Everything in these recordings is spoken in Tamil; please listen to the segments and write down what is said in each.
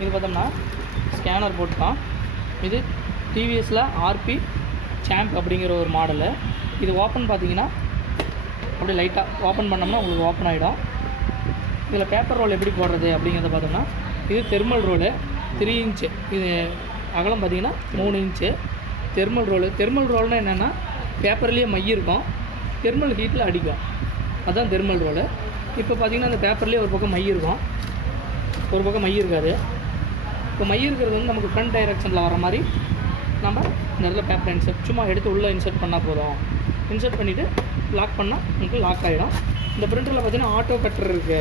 இது பார்த்தோம்னா ஸ்கேனர் போட்டுதான். இது டிவிஎஸில் ஆர்பி சாம்ப் அப்படிங்கிற ஒரு மாடலு. இது ஓப்பன் பார்த்தீங்கன்னா அப்படியே லைட்டாக ஓப்பன் பண்ணோம்னா உங்களுக்கு ஓப்பன் ஆகிடும். இதில் பேப்பர் ரோல் எப்படி போடுறது அப்படிங்கிறத பார்த்தோம்னா இது தெர்மல் ரோலு 3 இன்ச்சு. இது அகலம் பார்த்தீங்கன்னா 3 இன்ச்சு தெர்மல் ரோலு. தெர்மல் ரோல்னால் என்னென்னா பேப்பர்லேயே மை இருக்கும், தெர்மல் ஹீட்டில் அடிக்கும், அதுதான் தெர்மல் ரோலு. இப்போ பார்த்தீங்கன்னா அந்த பேப்பர்லேயே ஒரு பக்கம் மை இருக்கும், ஒரு பக்கம் மை இருக்காது. இப்போ மை இருக்கிறது வந்து நமக்கு ஃப்ரண்ட் டைரெக்ஷனில் வர மாதிரி நம்ம இந்த இடத்துல பேப்பர் இன்சர்ட் சும்மா எடுத்து உள்ளே இன்சர்ட் பண்ணால் போதும். இன்சர்ட் பண்ணிவிட்டு லாக் பண்ணால் உங்களுக்கு லாக் ஆகிடும். இந்த பிரிண்டரில் பார்த்தீங்கன்னா ஆட்டோ கட்டர் இருக்குது.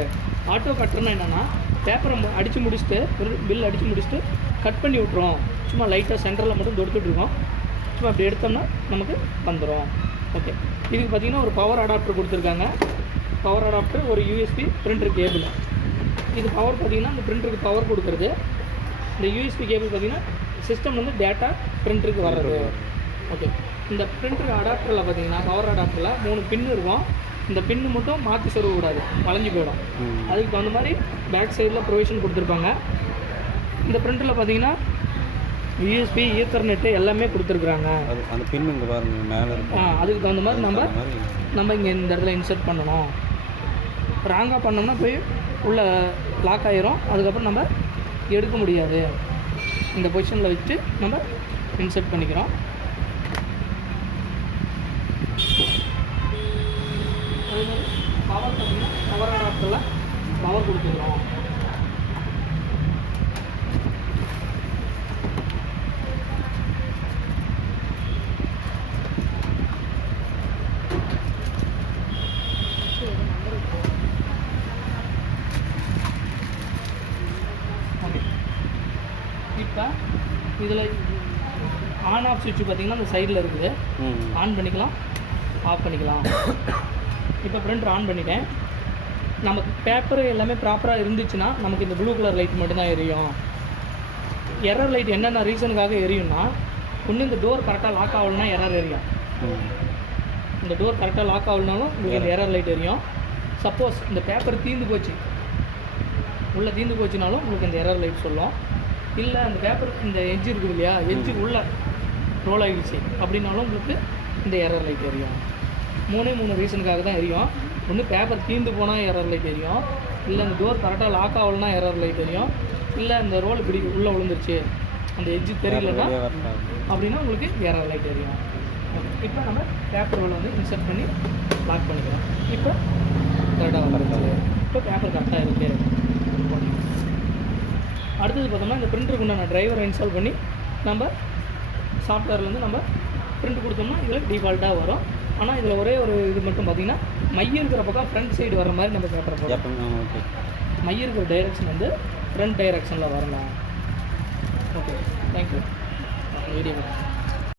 ஆட்டோ கட்டர்னால் என்னென்னா பேப்பரை அடித்து முடிச்சுட்டு பில் அடித்து முடிச்சுட்டு கட் பண்ணி விட்ருவோம். சும்மா லைட்டாக சென்டரில் மட்டும் தொடுத்துட்ருக்கோம். சும்மா அப்படி எடுத்தோம்னா நமக்கு வந்துடும். ஓகே, இதுக்கு பார்த்திங்கன்னா ஒரு பவர் அடாப்டர் கொடுத்துருக்காங்க. பவர் அடாப்டர், ஒரு யூஎஸ்பி, பிரிண்டர் கேபிள். இது பவர் பார்த்திங்கன்னா இந்த பிரிண்டருக்கு பவர் கொடுக்குறது. இந்த யூஎஸ்பி கேபிள் பார்த்திங்கன்னா சிஸ்டம் வந்து டேட்டா பிரிண்டருக்கு வர்றது. ஓகே, இந்த பிரிண்டர் அடாப்டரில் பார்த்திங்கன்னா பவர் அடாப்டரில் 3 பின்னு இருக்கும். இந்த பின்னு மட்டும் மாற்றி சொருகக்கூடாது, வளைஞ்சு போயிடும். அதுக்கு தகுந்த மாதிரி பேக் சைடில் ப்ரொவிஷன் கொடுத்துருப்பாங்க. இந்த பிரிண்டரில் பார்த்திங்கன்னா யூஎஸ்பி, ஈத்தர்நெட்டு எல்லாமே கொடுத்துருக்குறாங்க. அந்த பின் இங்கே பாருங்கள் மேலே இருக்கும். அதுக்கு தகுந்த மாதிரி நம்ம இங்கே இந்த இடத்துல இன்சர்ட் பண்ணணும். ராங்காக பண்ணோம்னா போய் உள்ளே லாக் ஆகிரும். அதுக்கப்புறம் நம்ம எடுக்க முடியாது. இந்த பொசிஷனில் வச்சு நம்ம இன்சர்ட் பண்ணிக்கிறோம். அதேமாதிரி பவர் பார்த்திங்கன்னா பவர் அடாப்டரில் பவர் கொடுத்துக்கிறோம். இப்போ இதில் ஆன் ஆஃப் சுவிட்ச் பார்த்திங்கன்னா அந்த சைடில் இருக்குது. ஆன் பண்ணிக்கலாம், ஆஃப் பண்ணிக்கலாம். இப்போ பிரிண்டர் ஆன் பண்ணிட்டேன். நமக்கு பேப்பர் எல்லாமே ப்ராப்பராக இருந்துச்சுன்னா நமக்கு இந்த ப்ளூ கலர் லைட் மட்டும்தான் எரியும். எரர் லைட் என்னென்ன ரீசனுக்காக எரியும்னா, ஒன்று இந்த டோர் கரெக்டாக லாக் ஆகலைன்னா எரர் எரியும். இந்த டோர் கரெக்டாக லாக் ஆகலனாலும் உங்களுக்கு இந்த எரர் லைட் எரியும். சப்போஸ் இந்த பேப்பர் தீர்ந்து போச்சு, உள்ளே தீர்ந்து போச்சுனாலும் உங்களுக்கு இந்த எரர் லைட் சொல்லும். இல்லை அந்த பேப்பர் இந்த எட்ஜ் இருக்குது இல்லையா, எட்ஜுக்கு உள்ளே ரோல் ஆகிடுச்சு அப்படின்னாலும் உங்களுக்கு இந்த எரர் லைட் எரியும். 3 ரீசனுக்காக தான் எரியும். ஒன்று பேப்பர் தீர்ந்து போனால் எரர் லைட் எரியும், இல்லை அந்த டோர் கரெக்டாக லாக் ஆகலைன்னா எரர் லைட் எரியும், இல்லை அந்த ரோல் இப்படி உள்ளே விழுந்துருச்சு அந்த எட்ஜு தெரியலன்னா அப்படின்னா உங்களுக்கு எரர் லைட் எரியும். இப்போ நம்ம பேப்பர் ரோலை வந்து இன்சர்ட் பண்ணி லாக் பண்ணிக்கிறோம். இப்போ கரெக்டாக வந்துருச்சு. இப்போ பேப்பர் கரெக்டாக இருக்குது. அடுத்தது பார்த்தோம்னா இந்த பிரிண்டருக்கு உண்டான டிரைவரை இன்ஸ்டால் பண்ணி நம்ம சாஃப்ட்வேர்லேருந்து நம்ம பிரிண்ட் கொடுத்தோம்னா இதில் டிஃபால்ட்டாக வரும். ஆனால் இதில் ஒரே ஒரு இது மட்டும் பார்த்திங்கன்னா மைய இருக்கிற பக்கம் ஃப்ரண்ட் சைடு வர மாதிரி நம்ம பேப்பர் போடுறோம். ஓகே, மைய இருக்கிற டைரெக்ஷன் வந்து ஃப்ரண்ட் டைரெக்ஷனில் வரலாம். Okay, thank you. வீடியோ